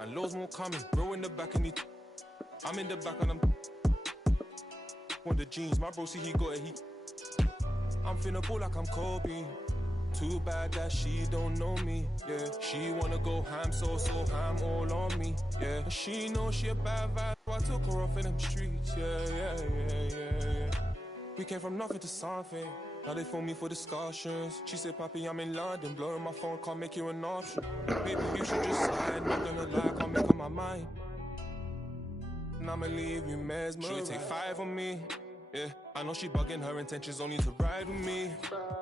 And loads more coming. Bro in the back and I'm in the back and I'm on the jeans. My bro see he got it. I'm finna ball like I'm Kobe. Too bad that she don't know me, yeah. She wanna go ham, so ham all on me, yeah. She knows she a bad vibe, so I took her off in them streets, yeah. We came from nothing to something. Now they phone me for discussions. She said, Papi, I'm in London, blowing my phone, can't make you an option. Maybe you should just slide, not gonna lie, can't make up my mind. And I'ma leave you mesmerized. She would take 5 on me, yeah. I know she bugging, her intentions only to ride with me,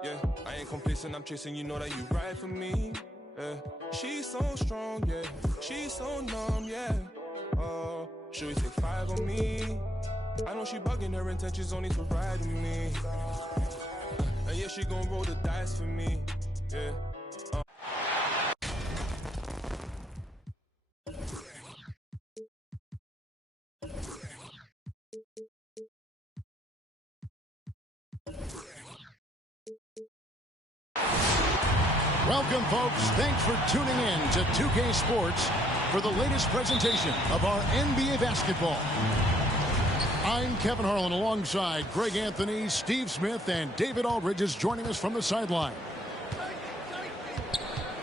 yeah. I ain't complacent, I'm chasing, you know that you ride for me, yeah. She's so strong, yeah. She's so numb, yeah. She would take 5 on me. I know she bugging, her intentions only to ride with me. And yeah, she gon' roll the dice for me, yeah. Welcome, folks. Thanks for tuning in to 2K Sports for the latest presentation of our NBA basketball. I'm Kevin Harlan alongside Greg Anthony, Steve Smith, and David Aldridge is joining us from the sideline.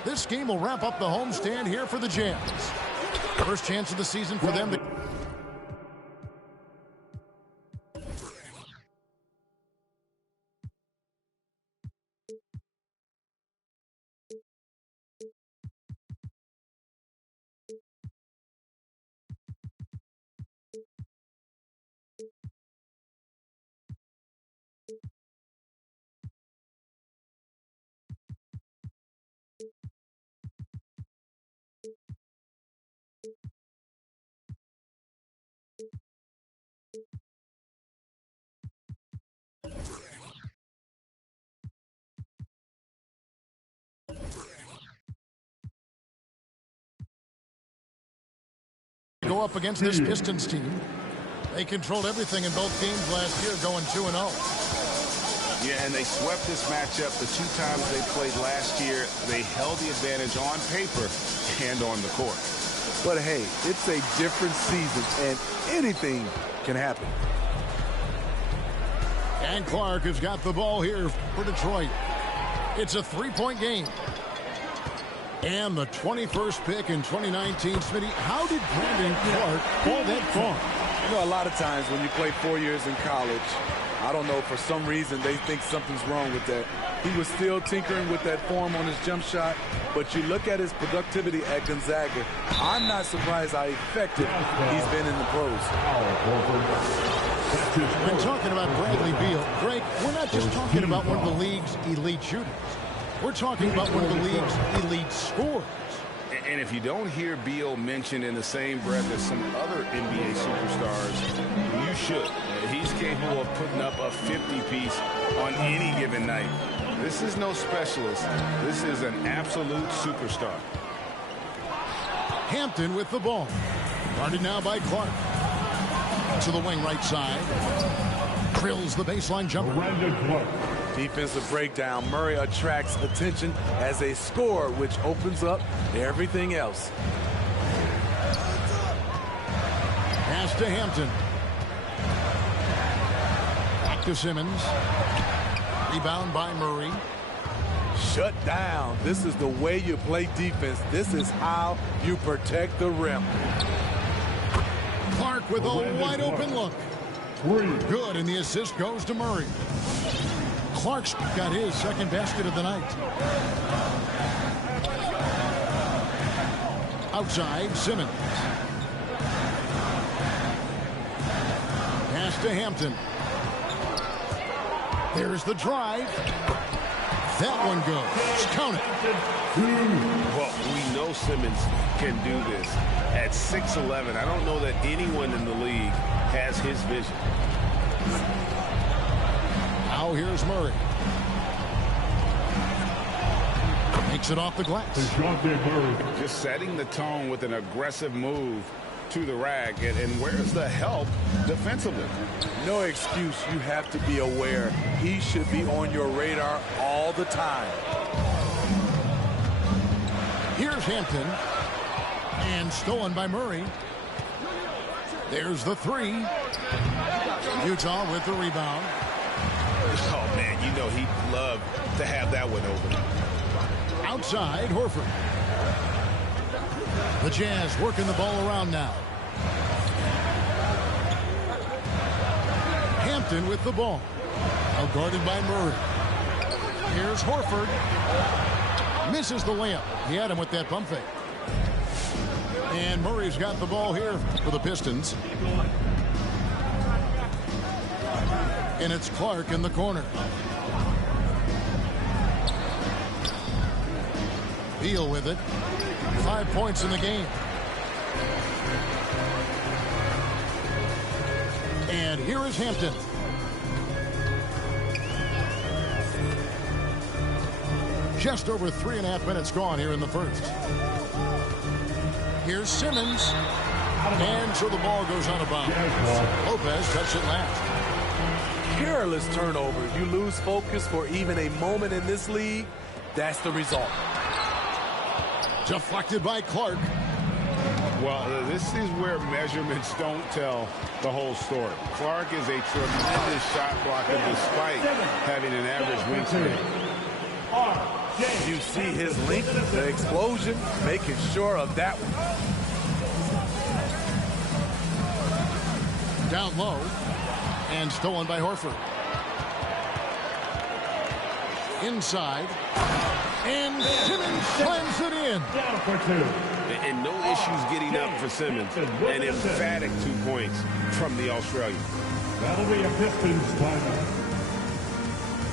This game will wrap up the homestand here for the Jazz. First chance of the season for them to... go up against this Pistons team. They controlled everything in both games last year, going 2-0. Yeah, and they swept this matchup the 2 times they played last year. They held the advantage on paper and on the court. But hey, it's a different season, and anything can happen. And Clark has got the ball here for Detroit. It's a 3-point game. And the 21st pick in 2019, Smitty, how did Brandon Clark fall that far? You know, a lot of times when you play 4 years in college, I don't know, for some reason they think something's wrong with that. He was still tinkering with that form on his jump shot, but you look at his productivity at Gonzaga, I'm not surprised how effective he's been in the pros. When talking about Bradley Beal, Greg, we're not just talking about one of the league's elite shooters. We're talking about one of the league's elite scorers. And if you don't hear Beal mentioned in the same breath as some other NBA superstars, you should. He's capable of putting up a 50-piece on any given night. This is no specialist. This is an absolute superstar. Hampton with the ball. Guarded now by Clark. To the wing right side. Drills the baseline jumper. Defensive breakdown. Murray attracts attention as a scorer, which opens up everything else. Pass to Hampton. Back to Simmons. Rebound by Murray. Shut down. This is the way you play defense. This is how you protect the rim. Clark with a wide open look. Good, and the assist goes to Murray. Clark's got his second basket of the night. Outside, Simmons. Pass to Hampton. There's the drive. That one goes. Count it. Well, we know Simmons can do this. At 6'11", I don't know that anyone in the league has his vision. Now here's Murray. Makes it off the glass. Just setting the tone with an aggressive move to the rack. And where's the help defensively? No excuse. You have to be aware. He should be on your radar all the time. Here's Hampton. And stolen by Murray. There's the three. Utah with the rebound. Oh, man, you know he'd love to have that one over. Outside, Horford. The Jazz working the ball around now. Hampton with the ball. Now guarded by Murray. Here's Horford. Misses the layup. He had him with that pump fake. And Murray's got the ball here for the Pistons. And it's Clark in the corner. Beal with it. 5 points in the game. And here is Hampton. Just over 3.5 minutes gone here in the first. Here's Simmons. And so the ball goes out of bounds. Lopez touched it last. Careless turnover. You lose focus for even a moment in this league. That's the result. Deflected by Clark. Well, this is where measurements don't tell the whole story. Clark is a tremendous shot blocker despite having an average wingspan. You see his length, the explosion, making sure of that one. Down low. And stolen by Horford. Inside. And Simmons slams it in. Down for two. And no issues getting up for Simmons. An emphatic 2 points from the Australian. That'll be a Pistons timeout.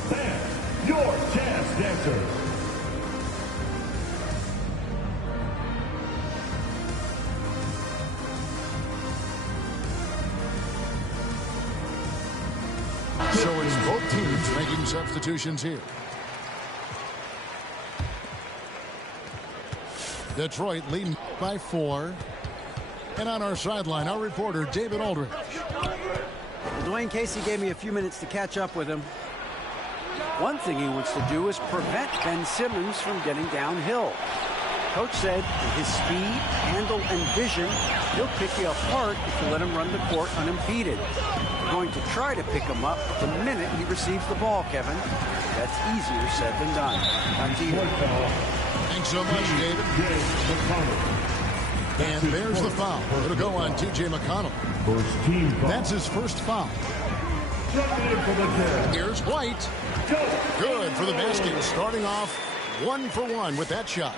Sam, your Jazz dancer. So it's both teams making substitutions here. Detroit leading by 4. And on our sideline, our reporter, David Aldridge. Dwayne Casey gave me a few minutes to catch up with him. One thing he wants to do is prevent Ben Simmons from getting downhill. Coach said with his speed, handle, and vision, he'll pick you apart if you let him run the court unimpeded. We're going to try to pick him up the minute he receives the ball, Kevin. That's easier said than done. Back to you. Thanks so much, David. And there's the foul. It'll go on T.J. McConnell. That's his first foul. Here's White. Good for the basket. Starting off 1 for 1 with that shot.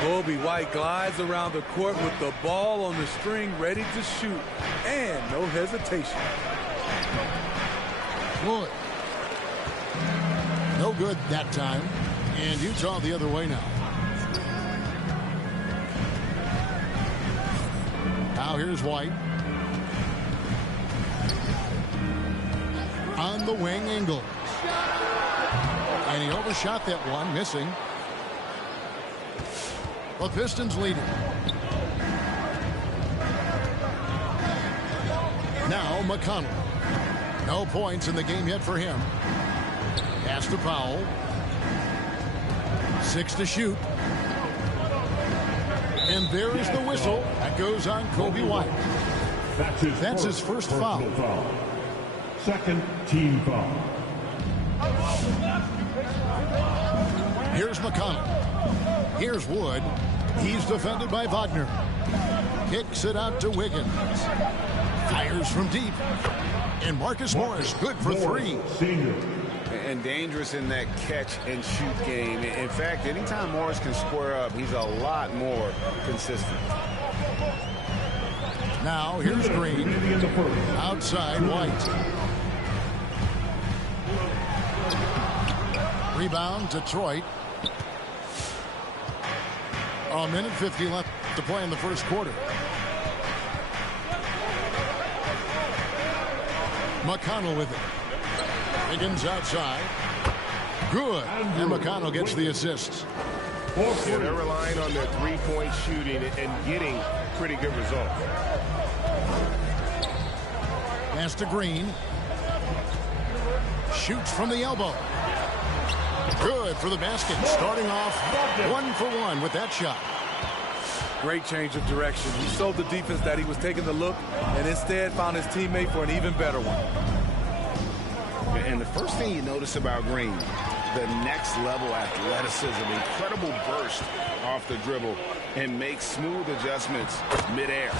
Kobe White glides around the court with the ball on the string ready to shoot. And no hesitation. Good. No good that time. And Utah the other way now. Now here's White. On the wing, Ingles. And he overshot that one, missing. The Pistons leading. Now McConnell. No points in the game yet for him. Pass to Powell. 6 to shoot. And there is the whistle. That goes on Kobe White. That's his first foul. Second team foul. Here's McConnell. Here's Wood. He's defended by Wagner. Kicks it out to Wiggins. Fires from deep. And Marcus Morris good for 3. Senior. And dangerous in that catch and shoot game. In fact, anytime Morris can square up, he's a lot more consistent. Now here's Green. Outside White. Rebound Detroit. A minute 50 left to play in the first quarter. McConnell with it. Wiggins outside. Good. And McConnell gets the assists. Yeah, they're relying on their three-point shooting and getting pretty good results. Pass to Green. Shoots from the elbow. Good for the basket. Starting off 1 for 1 with that shot. Great change of direction. He showed the defense that he was taking the look and instead found his teammate for an even better one. And the first thing you notice about Green, the next level athleticism, incredible burst off the dribble, and makes smooth adjustments midair.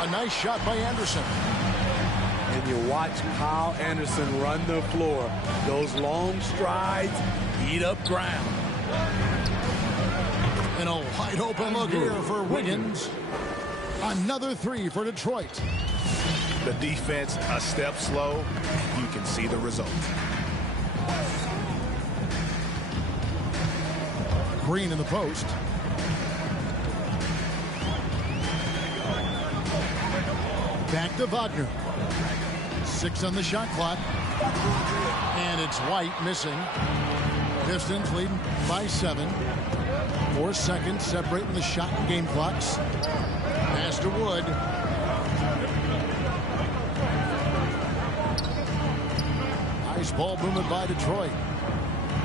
A nice shot by Anderson. And you watch Kyle Anderson run the floor. Those long strides eat up ground. And a wide open look here for Wiggins. Another three for Detroit. The defense a step slow. You can see the result. Green in the post. Back to Wagner. 6 on the shot clock. And it's White missing. Pistons leading by 7. 4 seconds separating the shot and game clocks. Pass to Wood. Nice ball movement by Detroit.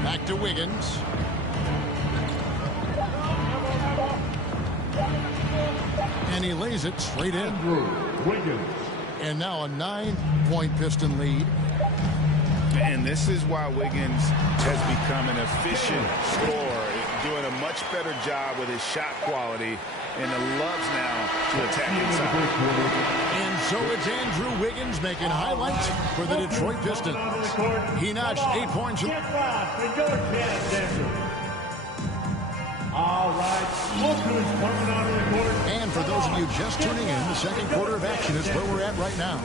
Back to Wiggins. And he lays it straight in. Wiggins. And now a 9-point Piston lead. And this is why Wiggins has become an efficient scorer, doing a much better job with his shot quality, and loves now to attack inside. And so it's Andrew Wiggins making highlights for the Detroit Pistons. He notched 8 points. All right, Kotk coming out of the court. And for those of you just tuning in, the second quarter of action is where we're at right now.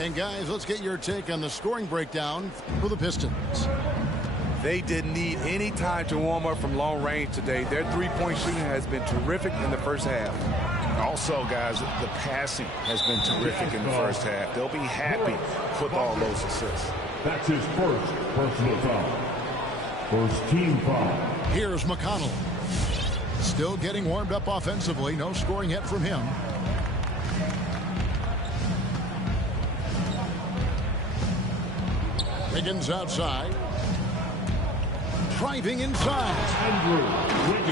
And guys, let's get your take on the scoring breakdown for the Pistons. They didn't need any time to warm up from long range today. Their three-point shooting has been terrific in the first half. Also, guys, the passing has been terrific in the first half. They'll be happy with all those assists. That's his first personal foul. First team foul. Here's McConnell. Still getting warmed up offensively. No scoring yet from him. Wiggins outside. Driving inside.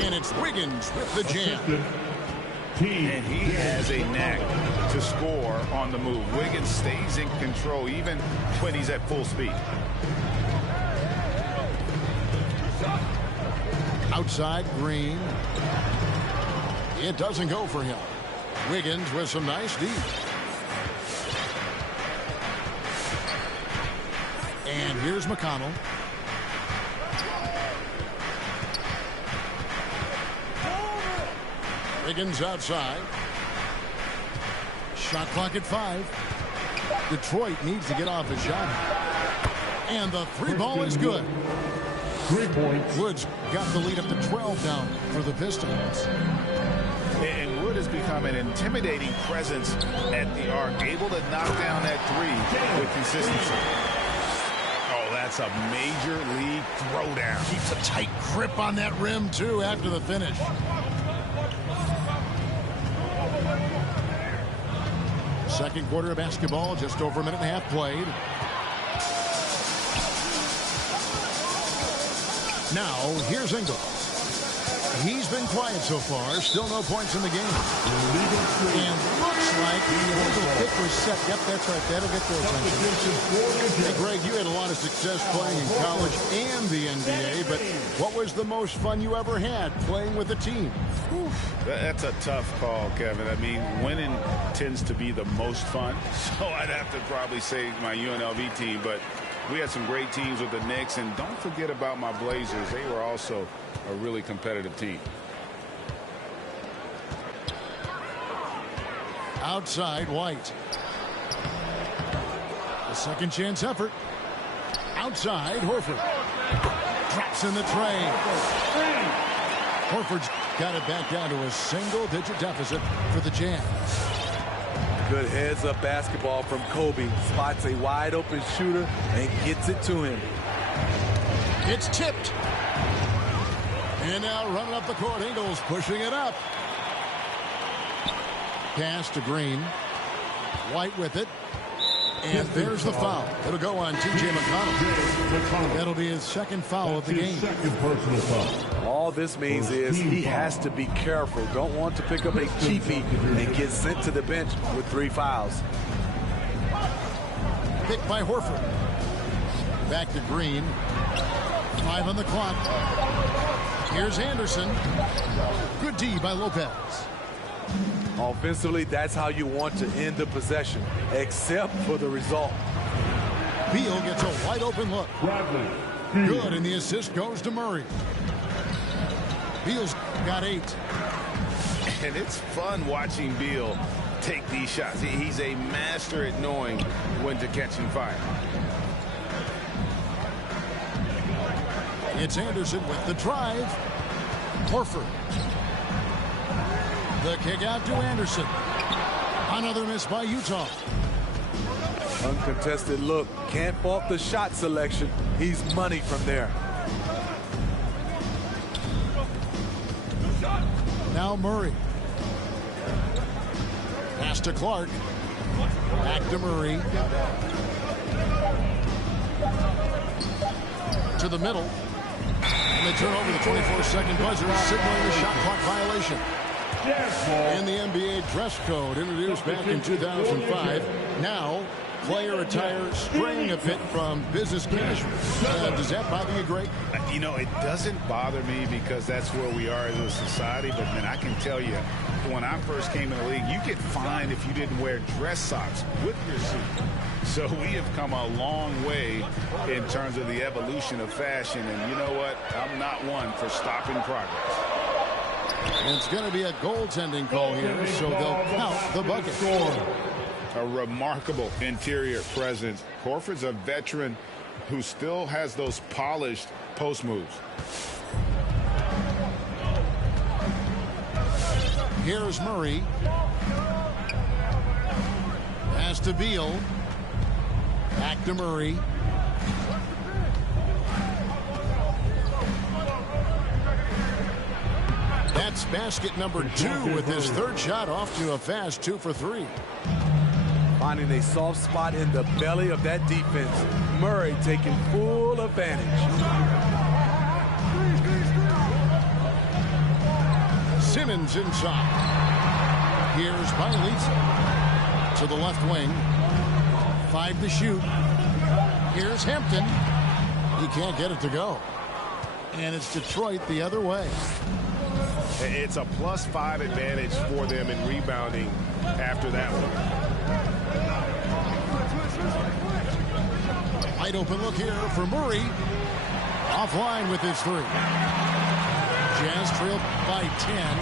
And it's Wiggins with the jam. And he has a knack to score on the move. Wiggins stays in control even when he's at full speed. Outside, Green. It doesn't go for him. Wiggins with some nice D. And here's McConnell. Wiggins outside. Shot clock at 5. Detroit needs to get off a shot. And the three ball is good. 3 points. Woods got the lead up to 12 now for the Pistons. And Wood has become an intimidating presence at the arc, able to knock down that three with consistency. Oh, that's a major league throwdown. Keeps a tight grip on that rim, too, after the finish. Second quarter of basketball, just over a minute and a half played. Now, here's Ingles. He's been quiet so far. Still no points in the game. And looks like the kick was set. Yep, that's right. That'll get their attention. Hey, Greg, you had a lot of success playing in college and the NBA, but what was the most fun you ever had playing with a team? That's a tough call, Kevin. I mean, winning tends to be the most fun, so I'd have to probably say my UNLV team, but we had some great teams with the Knicks, and don't forget about my Blazers. They were also a really competitive team. Outside, White. A second chance effort. Outside, Horford. Drops in the tray. Horford's got it back down to a single-digit deficit for the Jazz. Good heads-up basketball from Kobe. Spots a wide-open shooter and gets it to him. It's tipped. And now running up the court, Ingles pushing it up. Pass to Green. White with it. And there's the foul. It'll go on T.J. McConnell. That'll be his second foul of the game. Second personal foul. All this means is he has to be careful. Don't want to pick up a cheapie and get sent to the bench with 3 fouls. Picked by Horford. Back to Green. 5 on the clock. Here's Anderson. Good D by Lopez. Offensively, that's how you want to end the possession, except for the result. Beal gets a wide open look. Bradley. Good, and the assist goes to Murray. Beal's got 8. And it's fun watching Beal take these shots. He's a master at knowing when to catch and fire. It's Anderson with the drive. Horford. The kick out to Anderson. Another miss by Utah. Uncontested look. Can't fault the shot selection. He's money from there. Now Murray. Pass to Clark. Back to Murray. To the middle. And they turn over the 24-second buzzer, signaling a shot clock violation. In the NBA dress code introduced back in 2005. Now, player attire straying a bit from business casual. Does that bother you, Greg? You know, it doesn't bother me because that's where we are as a society. But, man, I can tell you, when I first came in the league, you get fined if you didn't wear dress socks with your suit. So we have come a long way in terms of the evolution of fashion. And you know what? I'm not one for stopping progress. It's going to be a goaltending call here, so they'll count the bucket. A remarkable interior presence. Horford's a veteran who still has those polished post moves. Here's Murray. Pass to Beal. Back to Murray. That's basket number 2 with his third shot off to a fast 2 for 3. Finding a soft spot in the belly of that defense. Murray taking full advantage. Simmons inside. Here's Bielitsa to the left wing. 5 to shoot. Here's Hampton. He can't get it to go. And it's Detroit the other way. It's a +5 advantage for them in rebounding after that one. Wide open look here for Murray. Offline with his 3. Jazz trailed by 10.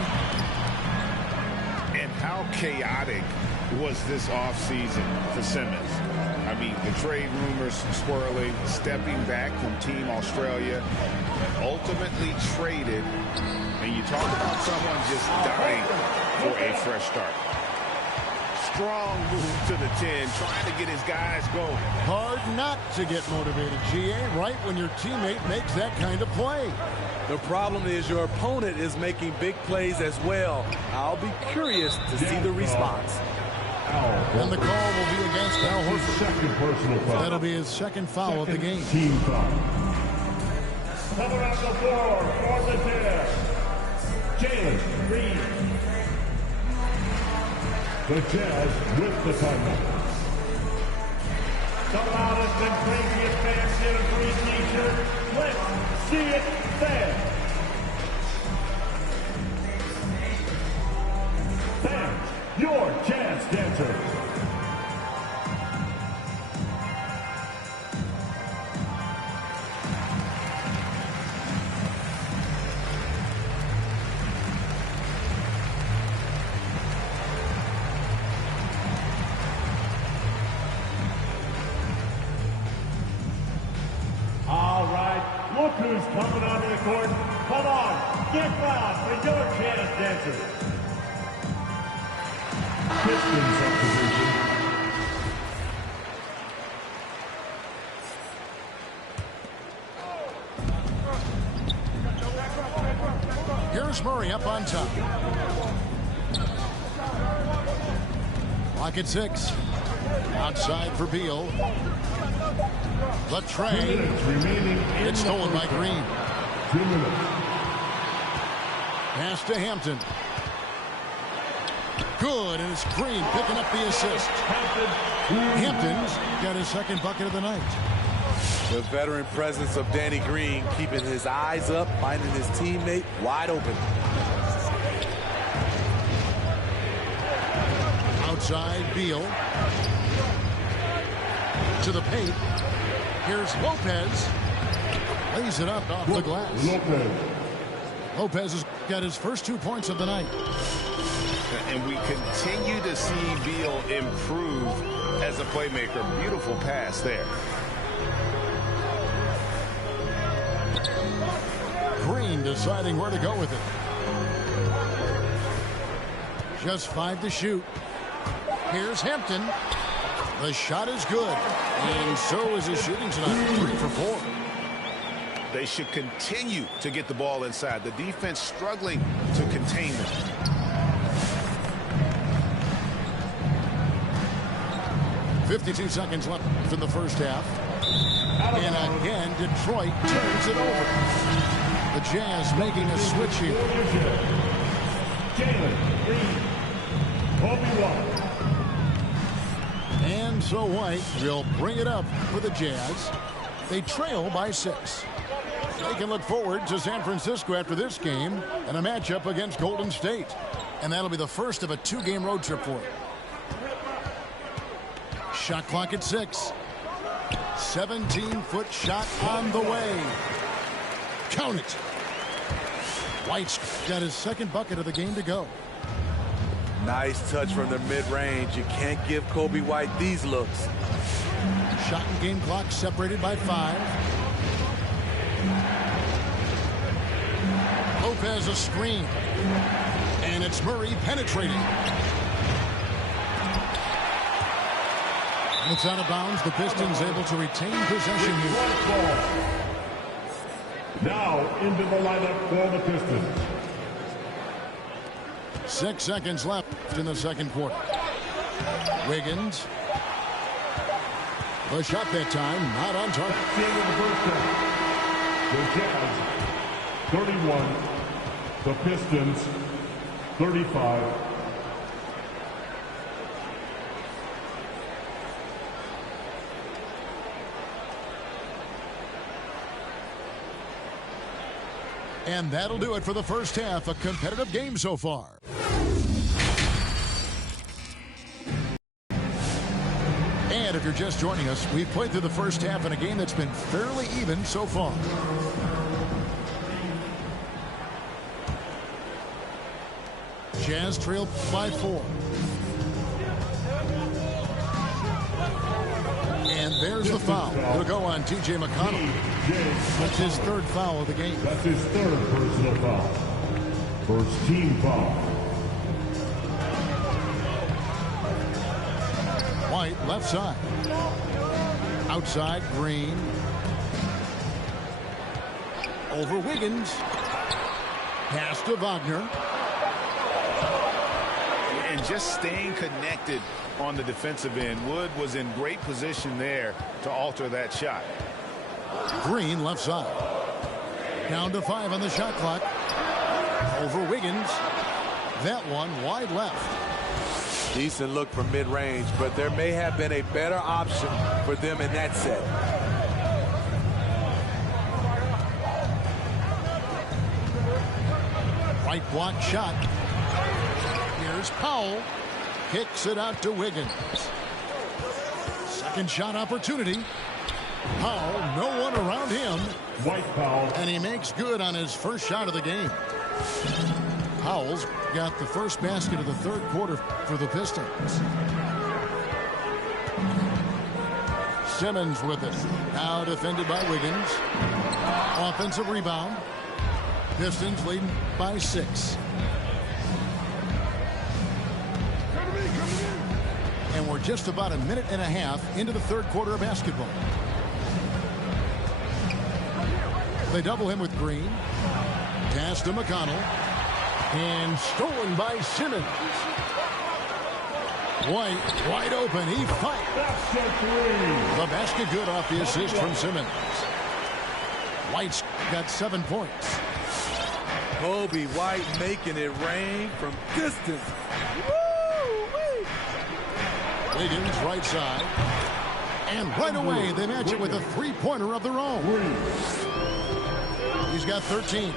And how chaotic was this offseason for Simmons? I mean, the trade rumors swirling, stepping back from Team Australia, ultimately traded. And you talk about someone just dying for a fresh start. Strong move to the 10, trying to get his guys going. Hard not to get motivated, GA, right when your teammate makes that kind of play. The problem is your opponent is making big plays as well. I'll be curious to see the response. And the call will be against Al Horford. Second personal foul. That'll be his second foul of the game. Team foul. Coming on the floor for the Jazz, Jalen Green. The Jazz with the timeout. The loudest and craziest fans in a green t-shirt. Let's see it then. Fans, your Jazz dancers. Look who's coming onto the court. Come on, get loud for your Jazz dancers. Pistons up position. Here's Murray up on top. Clock at 6. Outside for Beal. The tray. It's stolen by Green. 2 minutes. Pass to Hampton. Good, and it's Green picking up the assist. Hampton's got his second bucket of the night. The veteran presence of Danny Green keeping his eyes up, finding his teammate wide open. Outside, Beal. To the paint. Here's Lopez. Lays it up off the glass. Lopez has got his first 2 points of the night. And we continue to see Beal improve as a playmaker. Beautiful pass there. Green deciding where to go with it. Just 5 to shoot. Here's Hampton. The shot is good. And so is his shooting tonight. 3 for 4. They should continue to get the ball inside. The defense struggling to contain them. .52 seconds left in the first half. And again, Detroit turns it over. The Jazz making a switch here. And so White will bring it up for the Jazz. They trail by 6. They can look forward to San Francisco after this game and a matchup against Golden State. And that'll be the first of a 2-game road trip for it. Shot clock at 6. 17-foot shot on the way. Count it. White's got his second bucket of the game to go. Nice touch from the mid-range. You can't give Kobe White these looks. Shot and game clock separated by 5. Lopez a screen. And it's Murray penetrating. It's out of bounds. The Pistons able to retain possession here. Now into the lineup for the Pistons. 6 seconds left in the second quarter. Wiggins. The shot that time not on target. The Jazz 31. The Pistons 35. And that'll do it for the first half. A competitive game so far. And if you're just joining us, we've played through the first half in a game that's been fairly even so far. Jazz trail by 4. And there's the foul. It'll go on T.J. McConnell. That's his third foul of the game. That's his third personal foul. First team foul. White left side. Outside Green. Over Wiggins. Pass to Wagner. And just staying connected on the defensive end. Wood was in great position there to alter that shot. Green left side. Down to 5 on the shot clock. Over Wiggins. That one wide left. Decent look from mid-range, but there may have been a better option for them in that set. Right block shot. Here's Powell. Kicks it out to Wiggins. Second shot opportunity. Powell, no one around him. White foul. And he makes good on his first shot of the game. Powell's got the first basket of the third quarter for the Pistons. Simmons with it. Now defended by Wiggins. Offensive rebound. Pistons leading by 6. And we're just about a minute and a half into the third quarter of basketball. They double him with Green. Pass to McConnell. And stolen by Simmons. White wide open. He fights. The basket good off the assist from Simmons. White's got 7 points. Kobe White making it rain from distance. Woo-wee. Wiggins right side. And right away they match it with a three-pointer of their own. He's got 13.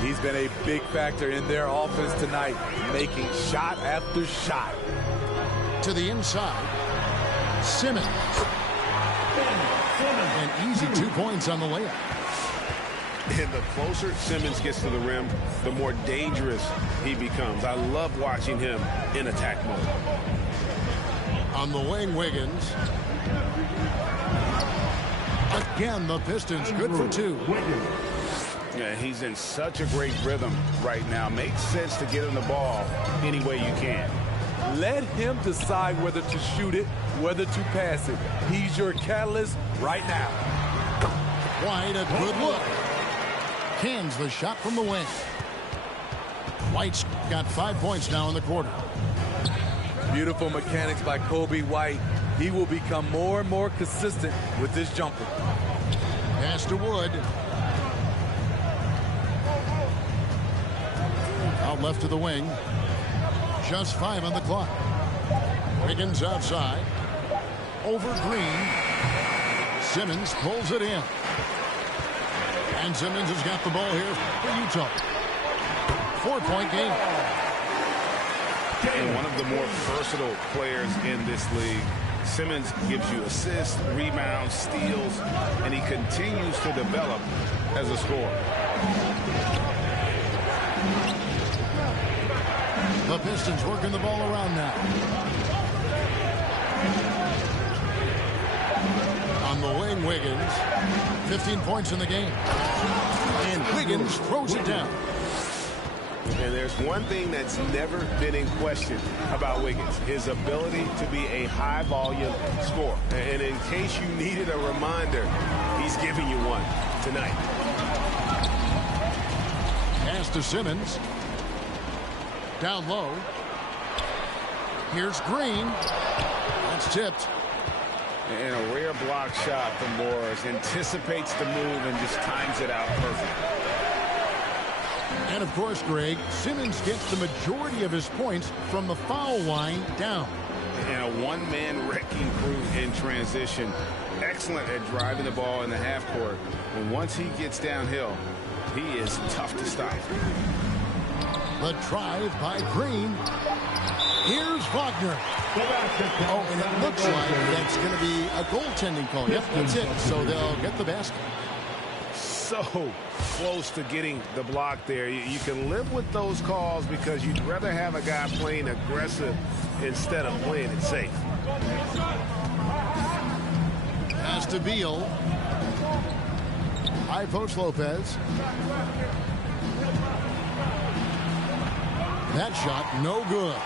He's been a big factor in their offense tonight, making shot after shot. To the inside. Simmons. An easy 2 points on the layup. And the closer Simmons gets to the rim, the more dangerous he becomes. I love watching him in attack mode. On the wing, Wiggins. Again, the Pistons good for 2. Yeah, he's in such a great rhythm right now. Makes sense to get him the ball any way you can. Let him decide whether to shoot it, whether to pass it. He's your catalyst right now. White, a good look. Cans the shot from the wing. White's got 5 points now in the quarter. Beautiful mechanics by Kobe White. He will become more and more consistent with this jumper. Pass to Wood. Out left to the wing. Just 5 on the clock. Wiggins outside. Over Green. Simmons pulls it in. And Simmons has got the ball here for Utah. 4-point game. And one of the more versatile players in this league. Simmons gives you assists, rebounds, steals, and he continues to develop as a scorer. The Pistons working the ball around now. On the wing, Wiggins. 15 points in the game. And Wiggins throws it down. And there's one thing that's never been in question about Wiggins, his ability to be a high-volume scorer. And in case you needed a reminder, he's giving you one tonight. Pass to Simmons. Down low. Here's Green. That's tipped. And a rare block shot from Morris. Anticipates the move and just times it out perfect. And of course, Greg, Simmons gets the majority of his points from the foul line down. And a one-man wrecking crew in transition. Excellent at driving the ball in the half court. And once he gets downhill, he is tough to stop. The drive by Green. Here's Wagner. Oh, and it looks like that's going to be a goaltending call. Yep, that's it. So they'll get the basket. So close to getting the block there. You can live with those calls because you'd rather have a guy playing aggressive instead of playing it safe. Pass to Beal. High post Lopez. That shot no good.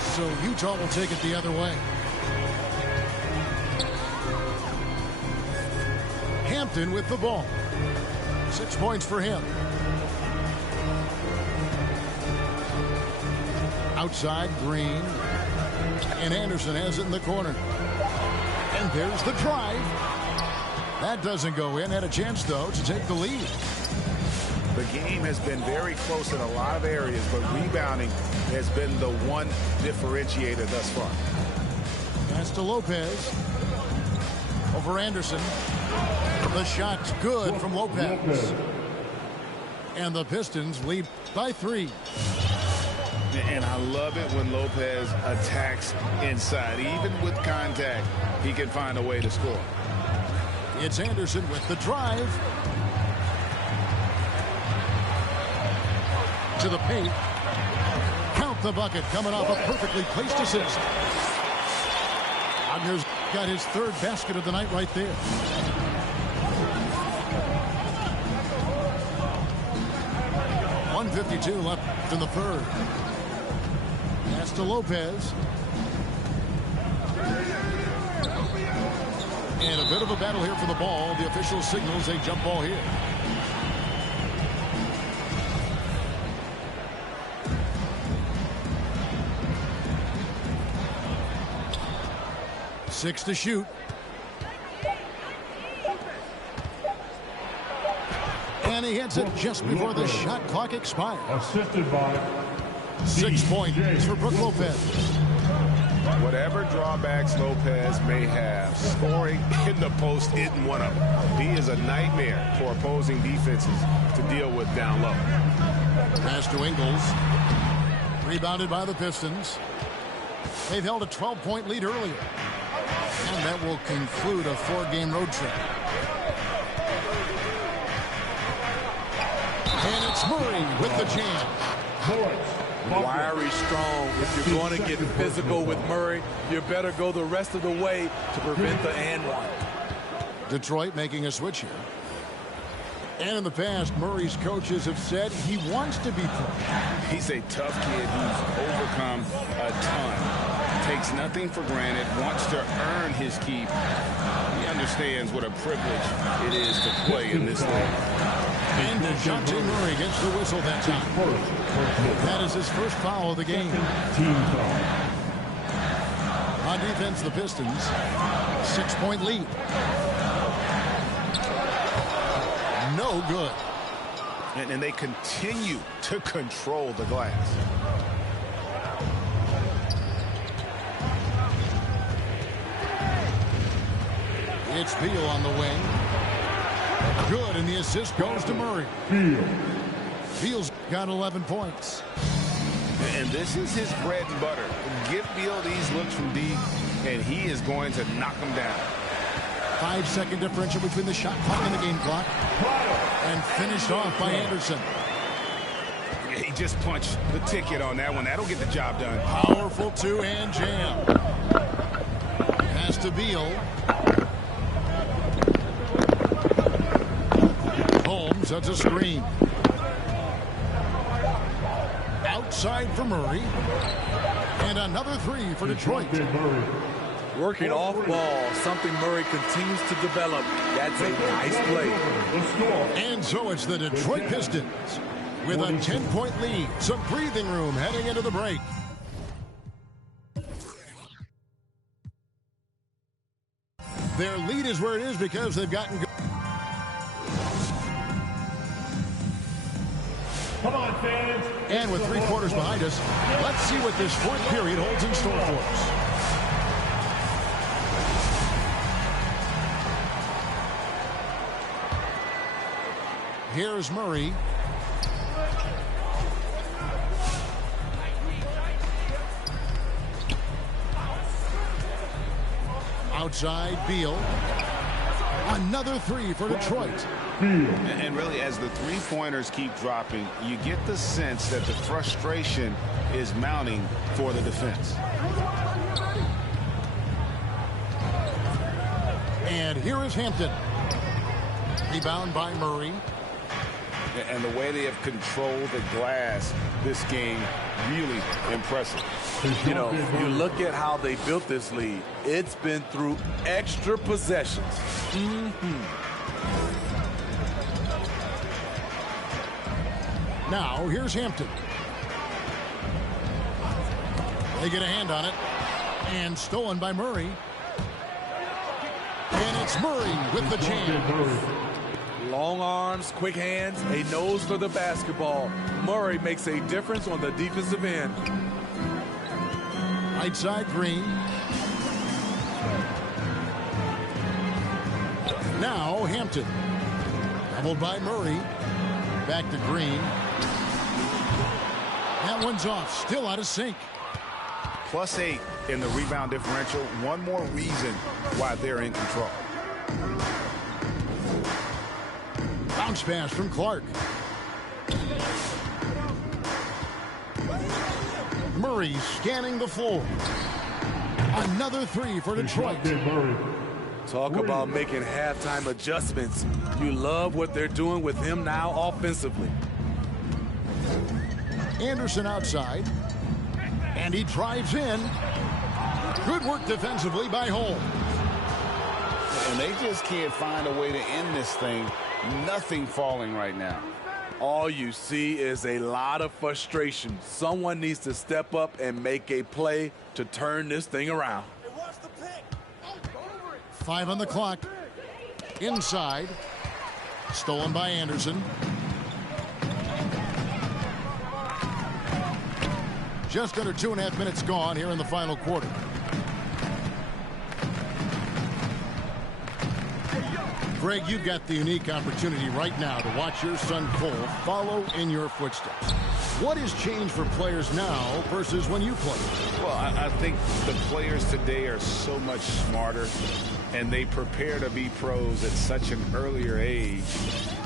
So Utah will take it the other way. Hampton with the ball. 6 points for him. Outside, Green. And Anderson has it in the corner. And there's the drive. That doesn't go in. Had a chance, though, to take the lead. The game has been very close in a lot of areas, but rebounding has been the one differentiator thus far. Pass to Lopez. Over Anderson. The shot's good from Lopez. And the Pistons lead by 3. And I love it when Lopez attacks inside. Even with contact, he can find a way to score. It's Anderson with the drive. To the paint. Count the bucket coming off a perfectly placed assist. Wagner's got his 3rd basket of the night right there. .152 left in the 3rd. Pass to Lopez. And a bit of a battle here for the ball. The official signals a jump ball here. 6 to shoot. And he hits it just before the shot clock expires. Assisted by 6 points for Brook Lopez. Whatever drawbacks Lopez may have, scoring in the post isn't one of them. He is a nightmare for opposing defenses to deal with down low. Pass to Ingles. Rebounded by the Pistons. They've held a 12-point lead earlier. And that will conclude a 4-game road trip. And it's Murray with the jam. Wiry, strong. If you're going to get physical with Murray, you better go the rest of the way to prevent the and one. Detroit making a switch here. And in the past, Murray's coaches have said he wants to be pushed. He's a tough kid who's overcome a ton. Takes nothing for granted, wants to earn his keep. He understands what a privilege it is to play in this league. And DeJounte Murray gets the whistle that time. That is his first foul of the game. On defense, the Pistons, 6-point lead. No good. And they continue to control the glass. It's Beal on the wing. Good, and the assist goes to Murray. Beal's got 11 points. And this is his bread and butter. Give Beal these looks from deep, and he is going to knock them down. 5-second differential between the shot clock and the game clock. And finished off by Anderson. He just punched the ticket on that one. That'll get the job done. Powerful two-hand jam. Pass to Beal. Holmes, that's a screen. Outside for Murray. And another three for Detroit. Working off ball, something Murray continues to develop. That's a nice play. And so it's the Detroit Pistons with a 10-point lead. Some breathing room heading into the break. Their lead is where it is because they've gotten good. Come on, fans. And with 3 quarters behind us, let's see what this fourth period holds in store for us. Here's Murray. Outside, Beal. Another three for Detroit. And really, as the three-pointers keep dropping, you get the sense that the frustration is mounting for the defense. And here is Hampton. Rebound by Murray. And the way they have controlled the glass this game, really impressive. You know, you look at how they built this lead. It's been through extra possessions. Now, here's Hampton. They get a hand on it. And stolen by Murray. And it's Murray with the jam. Long arms, quick hands, a nose for the basketball. Murray makes a difference on the defensive end. Right side, Green. Now, Hampton. Doubled by Murray. Back to Green. That one's off. Still out of sync. +8 in the rebound differential. One more reason why they're in control. Bounce pass from Clark. Murray scanning the floor. Another three for Detroit. Talk about making halftime adjustments. You love what they're doing with him now offensively. Anderson outside. And he drives in. Good work defensively by Holmes. And they just can't find a way to end this thing. Nothing falling right now. All you see is a lot of frustration. Someone needs to step up and make a play to turn this thing around. 5 on the clock. Inside. Stolen by Anderson. Just under 2.5 minutes gone here in the final quarter. Greg, you've got the unique opportunity right now to watch your son Cole follow in your footsteps. What has changed for players now versus when you played? Well, I think the players today are so much smarter, and they prepare to be pros at such an earlier age.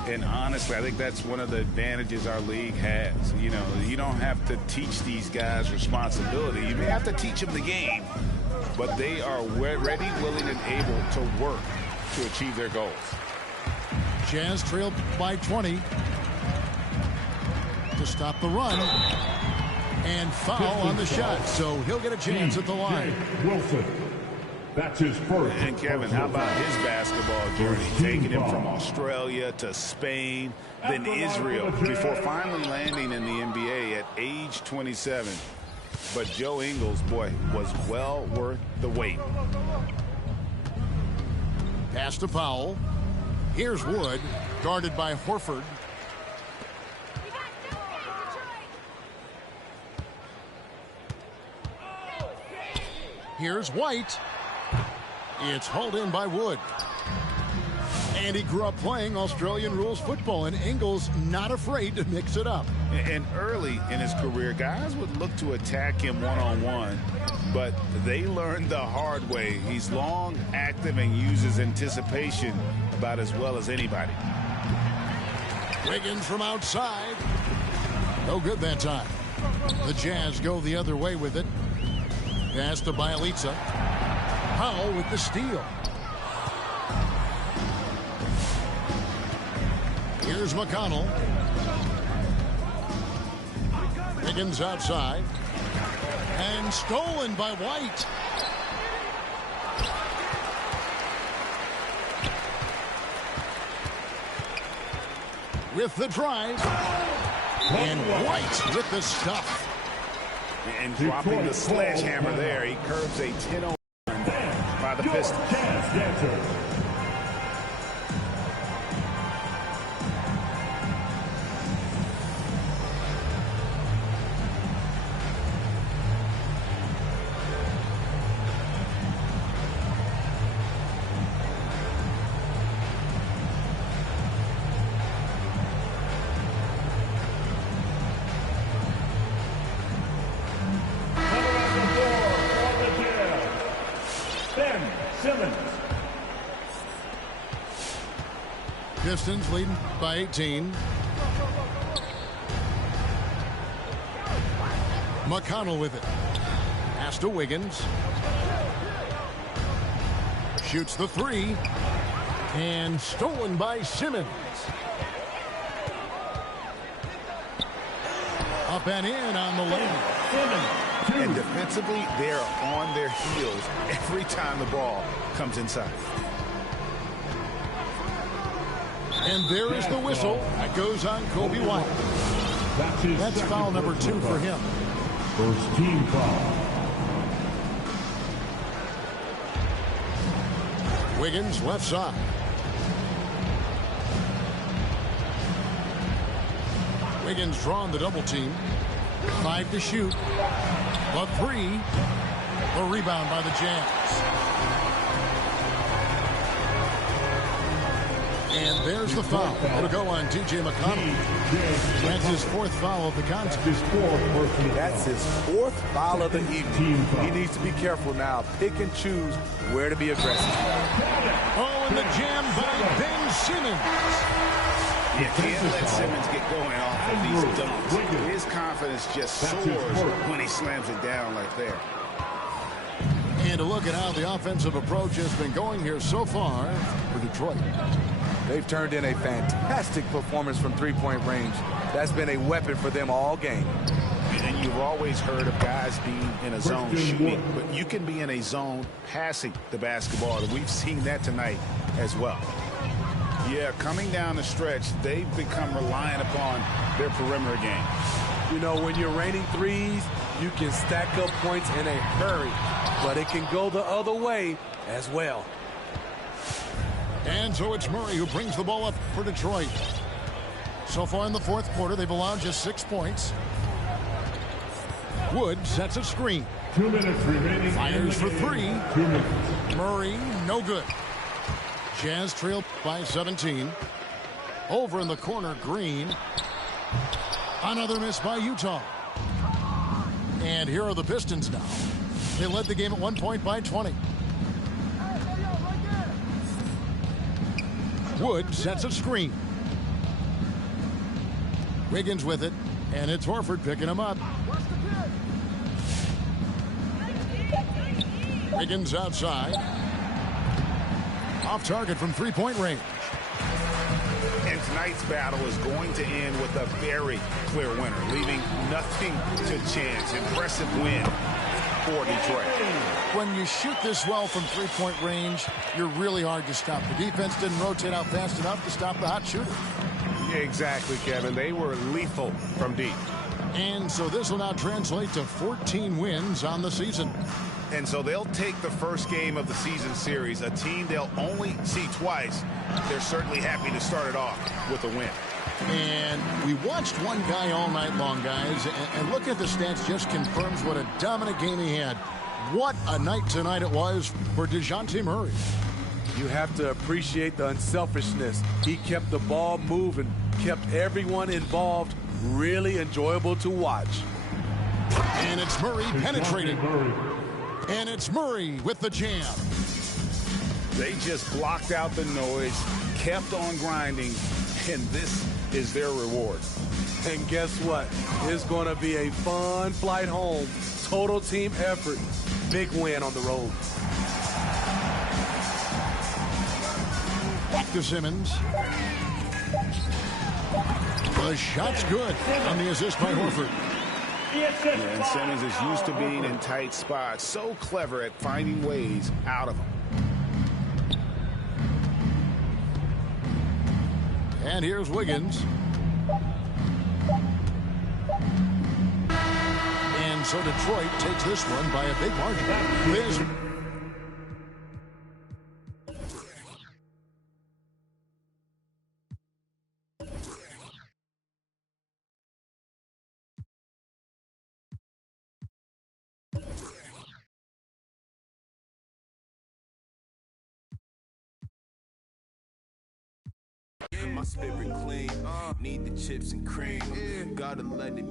And honestly, I think that's one of the advantages our league has. You know, you don't have to teach these guys responsibility. You may have to teach them the game, but they are ready, willing, and able to work to achieve their goals. Jazz trailed by 20 to stop the run, and foul on the shot, so he'll get a chance at the line. Wilson. That's his first. And Kevin, how about his basketball journey, taking him from Australia to Spain, then Israel, before finally landing in the NBA at age 27. But Joe Ingles, boy, was well worth the wait. Pass to Powell. Here's Wood, guarded by Horford. Here's White. It's hauled in by Wood. And he grew up playing Australian rules football, and Ingles not afraid to mix it up. And early in his career, guys would look to attack him one-on-one, but they learned the hard way. He's long, active, and uses anticipation about as well as anybody. Wiggins from outside. No good that time. The Jazz go the other way with it. Pass to Bielitsa. Powell with the steal. Here's McConnell. Wiggins outside. And stolen by White. With the drive. And White with the stuff. And dropping the sledgehammer there, he curbs a 10-0 by the Pistons. Pistons leading by 18. McConnell with it. Pass to Wiggins. Shoots the three. And stolen by Simmons. Up and in on the lane. And defensively, they're on their heels every time the ball comes inside. And there is the whistle that goes on Kobe White. That's foul number 2 for him. First team foul. Wiggins left side. Wiggins drawn the double team. 5 to shoot. The 3. The rebound by the Jazz. And there's the foul. It'll go on T.J. McConnell. That's his 4th foul of the contest. That's his 4th foul of the evening. He needs to be careful now. Pick and choose where to be aggressive. Oh, and the jam by Ben Simmons. You can't let Simmons get going off of these dunks. His confidence just soars when he slams it down like that. And to look at how the offensive approach has been going here so far for Detroit. They've turned in a fantastic performance from three-point range. That's been a weapon for them all game. And you've always heard of guys being in a zone shooting, but you can be in a zone passing the basketball. And we've seen that tonight as well. Yeah, coming down the stretch, they've become reliant upon their perimeter game. You know, when you're raining threes, you can stack up points in a hurry, but it can go the other way as well. And so it's Murray who brings the ball up for Detroit. So far in the fourth quarter, they've allowed just 6 points. Wood sets a screen. 2 minutes remaining. Fires for 3. 2 minutes. Murray, no good. Jazz trail by 17. Over in the corner, Green. Another miss by Utah. And here are the Pistons now. They led the game at 1 point by 20. Wood sets a screen. Wiggins with it, and it's Horford picking him up. Wiggins outside. Off target from three-point range. And tonight's battle is going to end with a very clear winner, leaving nothing to chance. Impressive win for Detroit. When you shoot this well from three-point range, you're really hard to stop. The defense didn't rotate out fast enough to stop the hot shooter. Exactly, Kevin. They were lethal from deep. And so this will now translate to 14 wins on the season. And so they'll take the first game of the season series, a team they'll only see twice. They're certainly happy to start it off with a win. And we watched one guy all night long, guys, and look at the stats, just confirms what a dominant game he had. What a night tonight it was for DeJounte Murray. You have to appreciate the unselfishness. He kept the ball moving, kept everyone involved really enjoyable to watch. And it's Murray penetrating. And it's Murray with the jam. They just blocked out the noise, kept on grinding, and this is their reward. And guess what? It's going to be a fun flight home. Total team effort. Big win on the road. Back to Simmons. The shot's good on the assist by Horford. And Simmons is used to being in tight spots. So clever at finding ways out of them. And here's Wiggins. And so Detroit takes this one by a big margin. Liz. My spirit clean, need the chips and cream. Gotta let it.